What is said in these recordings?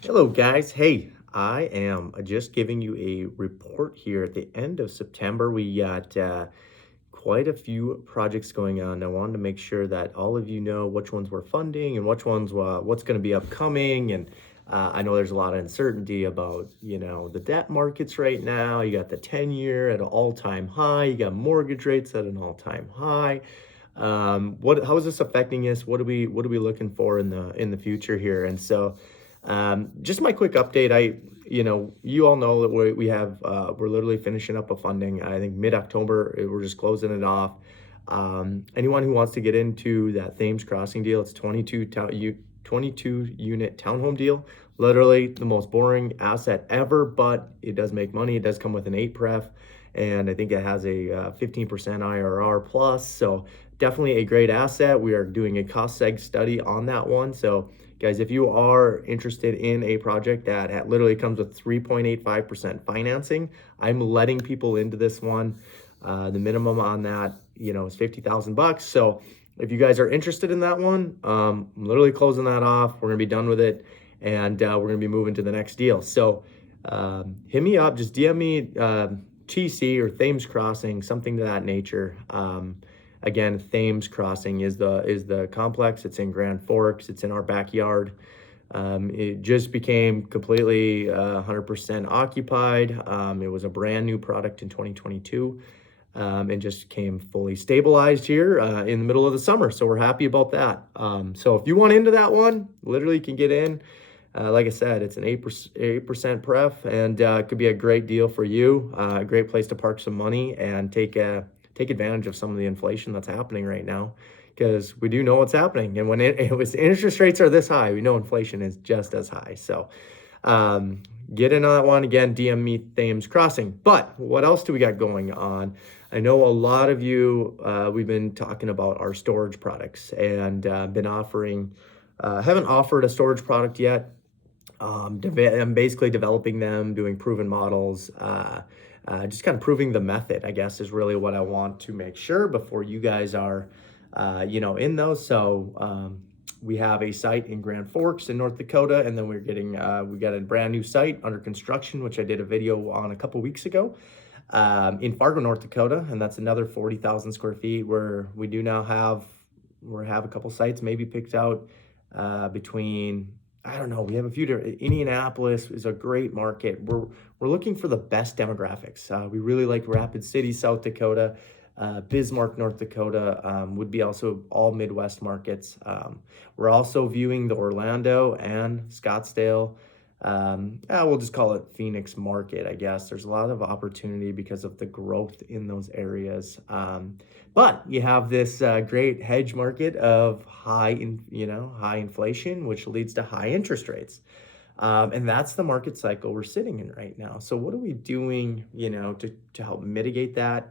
Hello, guys. Hey, I am just giving you a report here at the end of September. We got quite a few projects going on. I wanted to make sure that all of you know which ones we're funding and which ones what's going to be upcoming. And I know there's a lot of uncertainty about the debt markets right now. You got the 10-year at an all-time high. You got mortgage rates at an all-time high. How is this affecting us? What are we looking for in the future here? And so just my quick update. You all know that we're literally finishing up a funding. I think mid-October, we're just closing it off. Anyone who wants to get into that Thames Crossing deal, it's 22 unit townhome deal. Literally the most boring asset ever, but it does make money. It does come with an 8 pref, and I think it has a 15% IRR plus. So definitely a great asset. We are doing a cost seg study on that one. So guys, if you are interested in a project that literally comes with 3.85% financing, I'm letting people into this one. The minimum on that, is $50,000. So if you guys are interested in that one, I'm literally closing that off. We're gonna be done with it, and we're gonna be moving to the next deal. So hit me up, just DM me TC or Thames Crossing, something to that nature. Again, Thames Crossing is the complex. It's in Grand Forks. It's in our backyard. It just became completely 100% occupied. It was a brand new product in 2022, and just came fully stabilized here in the middle of the summer. So we're happy about that. So if you want into that one, literally you can get in. Like I said, it's an 8% pref, and it could be a great deal for you. A great place to park some money and take advantage of some of the inflation that's happening right now, because we do know what's happening. And when interest rates are this high, we know inflation is just as high. So get in on that one. Again, DM me Thames Crossing. But what else do we got going on? I know a lot of you, we've been talking about our storage products, and been offering, haven't offered a storage product yet. I'm basically developing them, doing proven models, just kind of proving the method, I guess, is really what I want to make sure before you guys are, in those. So we have a site in Grand Forks in North Dakota, and then we got a brand new site under construction, which I did a video on a couple weeks ago, in Fargo, North Dakota, and that's another 40,000 square feet where we have a couple sites maybe picked out between. I don't know. We have a few different. Indianapolis is a great market. We're looking for the best demographics. We really like Rapid City, South Dakota, Bismarck, North Dakota, would be also all Midwest markets. We're also viewing the Orlando and Scottsdale. We'll just call it Phoenix market, I guess. There's a lot of opportunity because of the growth in those areas. But you have this great hedge market of high inflation, which leads to high interest rates. And that's the market cycle we're sitting in right now. So what are we doing, to help mitigate that?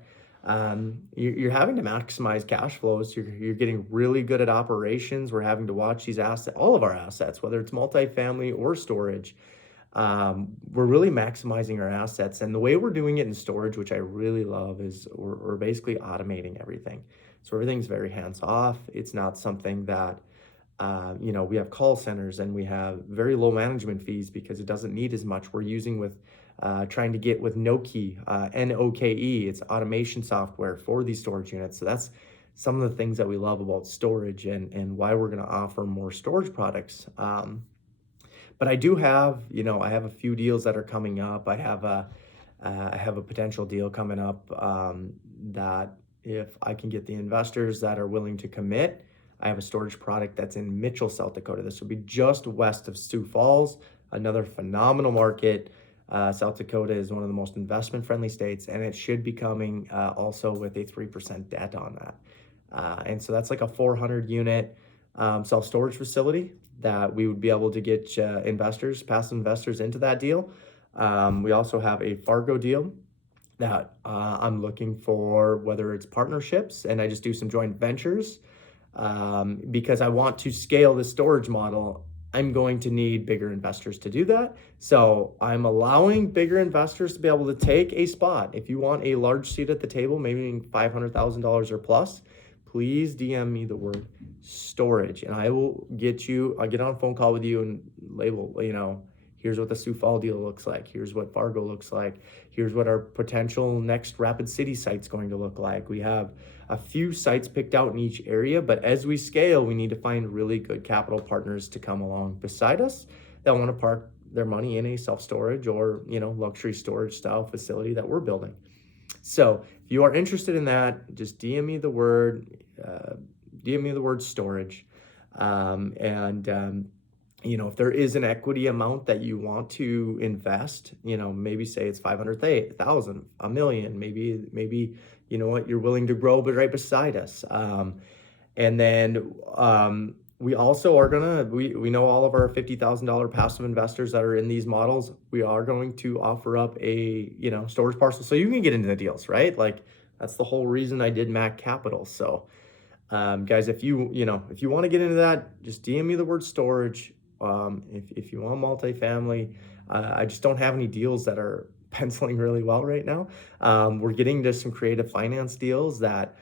You're having to maximize cash flows. You're getting really good at operations. We're having to watch these assets, all of our assets, whether it's multifamily or storage. We're really maximizing our assets. And the way we're doing it in storage, which I really love, is we're basically automating everything. So everything's very hands off. It's not something that, we have call centers and we have very low management fees because it doesn't need as much. We're using trying to get with Noke, NOKE. It's automation software for these storage units. So that's some of the things that we love about storage, and why we're going to offer more storage products. But I do have, I have a few deals that are coming up. I have a potential deal coming up that if I can get the investors that are willing to commit, I have a storage product that's in Mitchell, South Dakota. This will be just west of Sioux Falls, another phenomenal market. South Dakota is one of the most investment-friendly states, and it should be coming also with a 3% debt on that. And so that's like a 400-unit self-storage facility that we would be able to get passive investors into that deal. We also have a Fargo deal that I'm looking for, whether it's partnerships, and I just do some joint ventures, because I want to scale the storage model. I'm going to need bigger investors to do that. So I'm allowing bigger investors to be able to take a spot. If you want a large seat at the table, maybe $500,000 or plus, please DM me the word storage, and I'll get on a phone call with you and label, Here's what the Sioux Falls deal looks like. Here's what Fargo looks like. Here's what our potential next Rapid City site's going to look like. We have a few sites picked out in each area, but as we scale, we need to find really good capital partners to come along beside us that want to park their money in a self-storage or, luxury storage style facility that we're building. So if you are interested in that, just DM me the word storage. If there is an equity amount that you want to invest, maybe say it's 500,000, a million, maybe, you're willing to grow, but right beside us. And then we also are we know all of our $50,000 passive investors that are in these models. We are going to offer up a, storage parcel so you can get into the deals, right? Like that's the whole reason I did MAK Capital. So guys, if you want to get into that, just DM me the word storage. If you want multifamily, I just don't have any deals that are penciling really well right now. We're getting to some creative finance deals that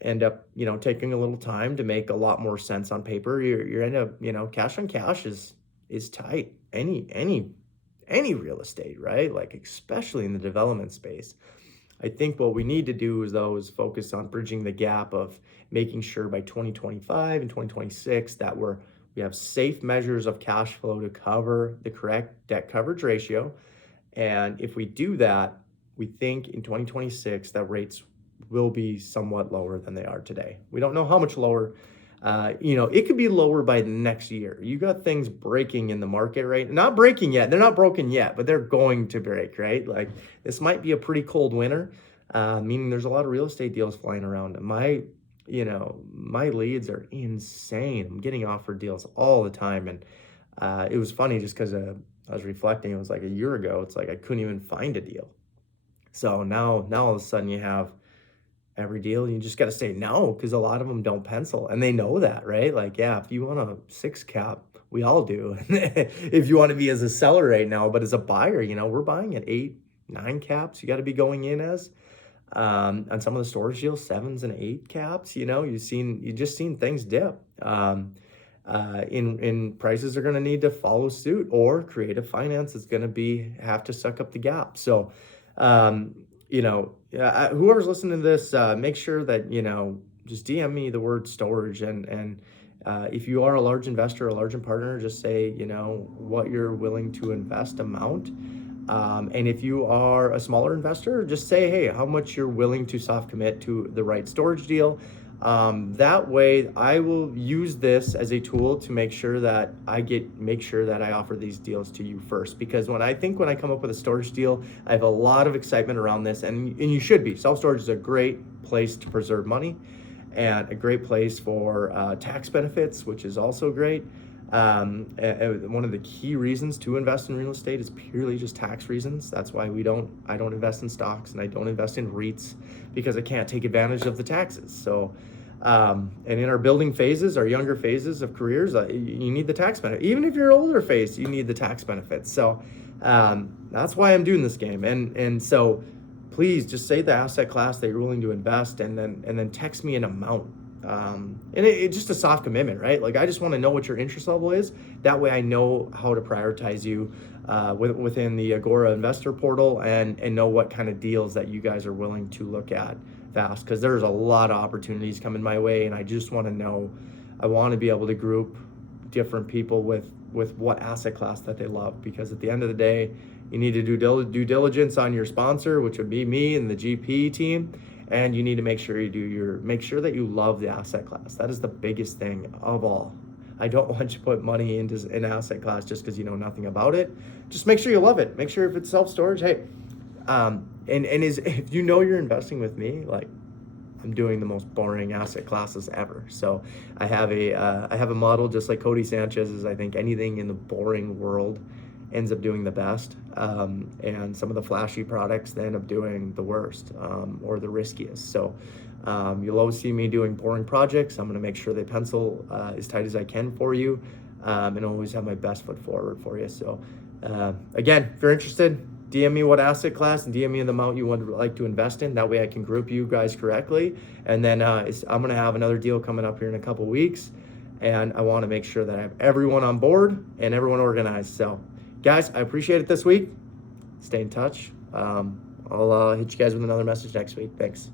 end up, taking a little time to make a lot more sense on paper. You're end up, cash on cash is tight. Any real estate, right? Like especially in the development space. I think what we need to do is focus on bridging the gap of making sure by 2025 and 2026 that we have safe measures of cash flow to cover the correct debt coverage ratio. And if we do that, we think in 2026 that rates will be somewhat lower than they are today. We don't know how much lower. It could be lower by the next year. You got things breaking in the market, right? Not breaking yet. They're not broken yet, but they're going to break, right? Like this might be a pretty cold winter, meaning there's a lot of real estate deals flying around. My leads are insane. I'm getting offered deals all the time. And it was funny just because I was reflecting. It was like a year ago. It's like I couldn't even find a deal. So now all of a sudden you have every deal. You just got to say no because a lot of them don't pencil. And they know that, right? Like, yeah, if you want a 6 cap, we all do. If you want to be as a seller right now, but as a buyer, we're buying at 8, 9 caps. You got to be going in as. On some of the storage deals, 7s and 8 caps, you just seen things dip. In prices are going to need to follow suit, or creative finance is going to have to suck up the gap. So, whoever's listening to this, make sure that, just DM me the word storage. And if you are a large investor, a large partner, just say, what you're willing to invest amount. And if you are a smaller investor, just say, hey, how much you're willing to soft commit to the right storage deal. That way I will use this as a tool to make sure that I offer these deals to you first. Because when I come up with a storage deal, I have a lot of excitement around this, and you should be. Self-storage is a great place to preserve money and a great place for tax benefits, which is also great. One of the key reasons to invest in real estate is purely just tax reasons. That's why I don't invest in stocks and I don't invest in REITs, because I can't take advantage of the taxes. So, and in our building phases, our younger phases of careers, you need the tax benefit. Even if you're older phase, you need the tax benefits. So, that's why I'm doing this game. And so please just say the asset class that you're willing to invest, and then text me an amount. And it's just a soft commitment, right? Like I just want to know what your interest level is. That way I know how to prioritize you within the Agora investor portal, and know what kind of deals that you guys are willing to look at fast, because there's a lot of opportunities coming my way, and I just want to know. I want to be able to group different people with what asset class that they love, because at the end of the day, you need to do due diligence on your sponsor, which would be me and the GP team. And you need to make sure that you love the asset class. That is the biggest thing of all. I don't want you to put money into an asset class just because you know nothing about it. Just make sure you love it. Make sure if it's self-storage, hey, if you know you're investing with me, like I'm doing the most boring asset classes ever. So I have a model just like Cody Sanchez's. I think anything in the boring world ends up doing the best, and some of the flashy products they end up doing the worst, or the riskiest. So you'll always see me doing boring projects. I'm going to make sure they pencil as tight as I can for you, and always have my best foot forward for you. So again, if you're interested, DM me what asset class and DM me the amount you would like to invest in. That way I can group you guys correctly. And then I'm going to have another deal coming up here in a couple weeks, and I want to make sure that I have everyone on board and everyone organized. So Guys, I appreciate it this week. Stay in touch. I'll hit you guys with another message next week. Thanks.